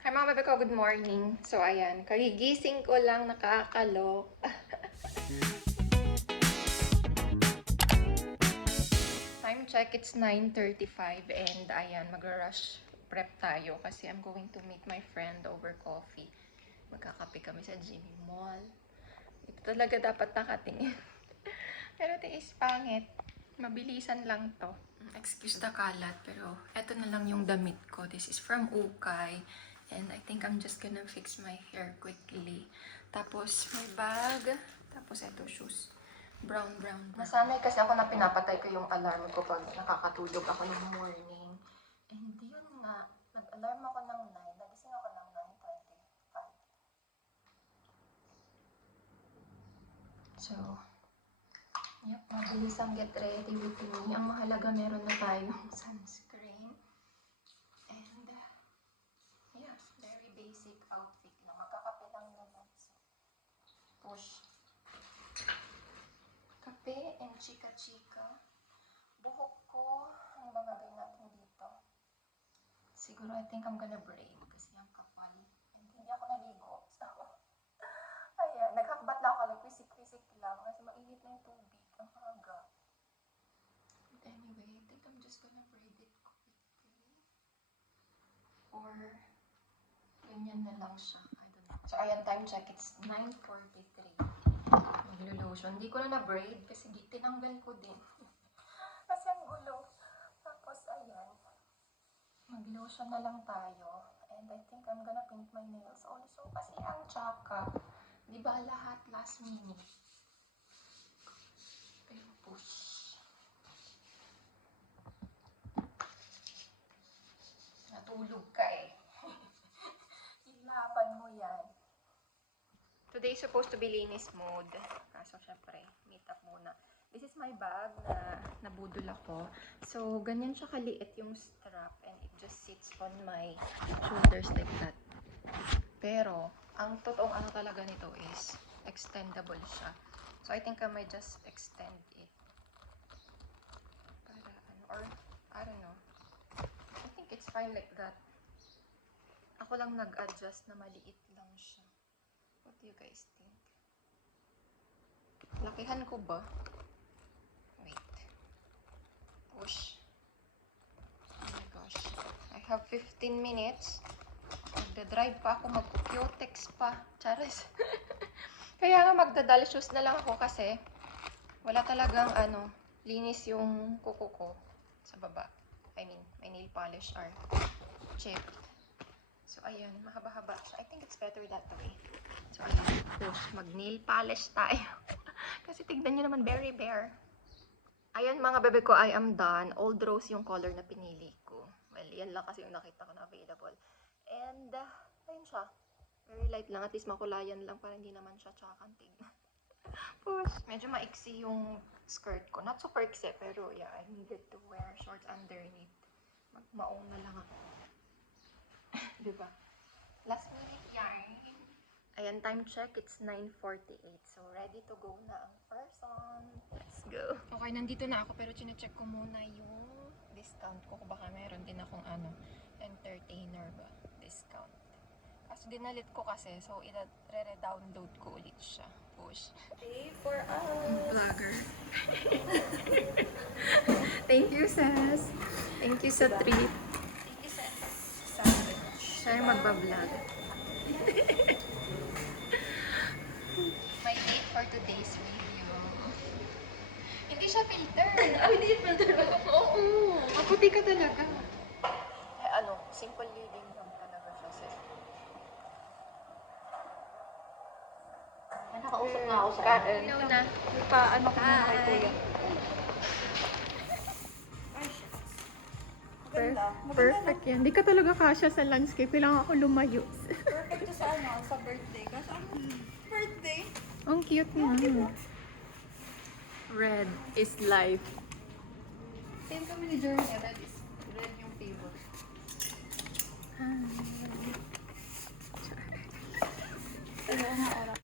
Hi mga bebe ko, good morning. So ayan, kagigising ko lang, nakakalok. Time check, it's 9:35 and ayan, magra-rush prep tayo kasi I'm going to meet my friend over coffee. Magkakape kami sa Jimmy Mall. Ito talaga dapat nakatingin. Pero is pangit. Mabilisan lang to. Excuse the kalat, pero eto na lang yung damit ko. This is from Ukay. And I think I'm just gonna fix my hair quickly. Tapos may bag. Tapos eto shoes. Brown. Nasanay kasi ako na pinapatay ko yung alarm ko pag nakakatulog ako ng morning. And yun nga, nag-alarm ako ng 9. Nagising ako ng 9:25. So, yep, mabilis ang get ready with me. Ang mahalaga meron na tayong sunscreen. And, yeah, very basic outfit lang. Magkakape lang naman. So, push. Kape and chika-chika. Buhok ko, ano ba gagawin natin dito? Siguro, I think I'm gonna braid kasi ang kapal. And hindi ako naligo. So, ayan, naghakbat lang ako. Nagwisik-wisik lang kasi mainit na yung tubig. Ang aga. But anyway, I think I'm just gonna braid it quickly. Or, ganyan na lang siya. I don't know. So, ayan, time check. It's 9:43. Maglulution. Hindi ko na na-braid kasi tinanggal ko din. Kasi ang gulo. Tapos, ayan. Mag-lotion na lang tayo. And I think I'm gonna paint my nails also. Kasi ang tsaka, di ba lahat last minute? Pero push. Natulog ka eh. Ilaban mo yan. Today is supposed to be linis mode. Kaso syempre, meet up muna. This is my bag na nabudol ako. So, ganyan siya kaliit yung strap and it just sits on my shoulders like that. Pero, ang totoong ano talaga nito is extendable siya. So, I think I might just extend it. Para ano, or, I don't know. I think it's fine like that. Ako lang nag-adjust na maliit lang siya. What do you guys think? Lakihan ko ba? Wait. Push. Oh my gosh. I have 15 minutes. Magdadrive pa ako. Mag-cutex pa. Charis. Kaya nga magdadal shoes na lang ako kasi wala talagang linis yung kuko ko sa baba. I mean, my nail polish are chipped. So, ayan, mahaba-haba siya. I think it's better that way. So, ayan, push. Mag-nail polish tayo. Kasi tignan nyo naman, very bare. Ayan, mga bebe ko, I am done. Old rose yung color na pinili ko. Well, yan lang kasi yung nakita ko na available. And, ayun siya. Very light lang. At least makulayan lang para hindi naman siya tsakang tignan. Push. Medyo maiksi yung skirt ko. Not super iksi, pero yeah, I needed to wear shorts underneath. Magmaong na lang ako. Diba? Last minute yarn. Ayan, time check. It's 9:48. So, ready to go na ang person. Let's go. Okay, nandito na ako pero chinecheck ko muna yung discount ko. Kung baka meron din akong entertainer ba? Discount. Kaso dinalit ko kasi. So, i-re-download ko ulit siya. Push. Pay for us. Vlogger. Thank you, sis. Thank you sa treat. Siya yung magbablog. My date for today's video. Hindi siya filter. Hindi filter. Oo. Maputi ka talaga. Simple living lang talaga siya, sis. Nakausap na ako sa Hello na. Ano ko na kay Kuya. Perfect yan. Hindi ka talaga kasya sa landscape. Kailangan ako lumayo. Perfect to sa sa birthday. Kasi birthday? Ang cute nga. Red is life. Same kami ni Journey. Red yung favorite. Hi. Ano nga oras?